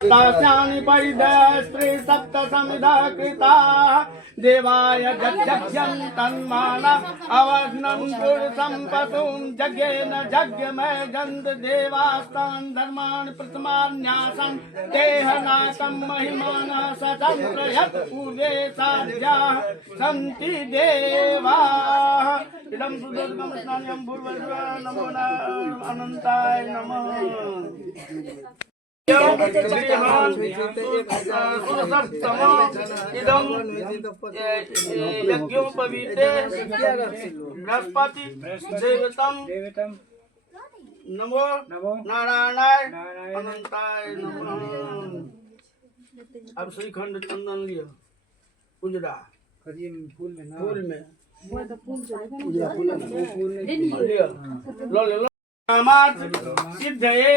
तास्यानि परिदस्त्री सप्त समिधा कृता देवाय जज्ञं तन्माना अवग्नं पुरुषं पशुं यज्ञेन यज्ञमय गन्ध देवास्तान् धर्मान् प्रथमान्यासं तेहनाकं महिमानः सतन्त्र यत् पूर्वे साध्याः सन्ति देवाः इदं सुदुर्गं स्नान्यं भूर्भुवः नमो अनन्ताय नमः इदं यज्ञोपवीते बृहस्पति देवतं नमो नारायणाय अनंताय नमः। अब श्रीखंड चंदन लियो उजड़ा फूल में लियो सिद्धये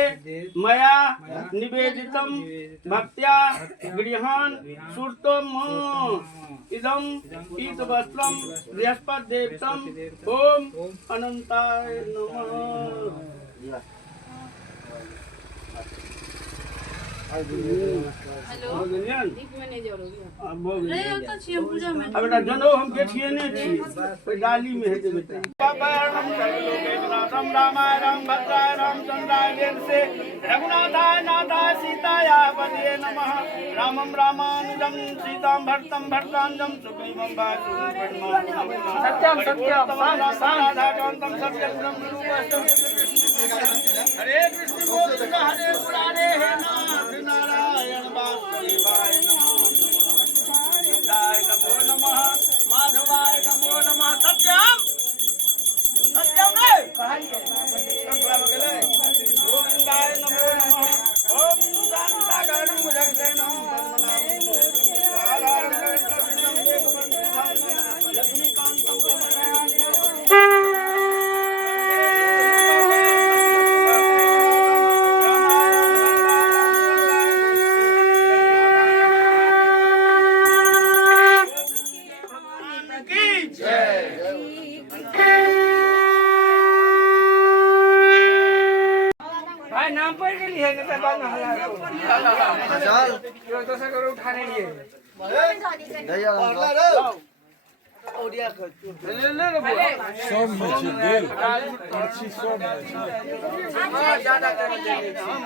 मया निवेदितं भक्त्या गृहान् सुर्तम् इदं पीतवस्त्रं बृहस्पतिदेवतं ओम अनंताय नमः। अब जनो हम के छिए ने छी कोई डाली में है बेटा पापरणम सर्वलोकेनाथम रामाय राम भद्राय रामचंद्राय देवसे रघुनाथाय नाथाय सीताय पदये नमः। रामं रामानुजं सीतां भरतं भरतांजं सुग्रीवं वासुदेवं सत्यं सत्यं राधाकान्तं सत्यं रूपस्थं हरे कृष्ण गोविंद हरे मुरारे हे नाथ नारायण वासुदेवाय नमो नमः माधवाय नमो नमः। सत्यम सत्यम रे गोविंदाय नमो नमः। ओम शांताकारं भुजगशयनं लक्ष्मीकान्तं नाम पर के लिए है ना बाद में हला चल तो से करो उठाने लिए दया ओडिया कर ले ले सब में दिल अच्छी सब हां ज्यादा कर जी हम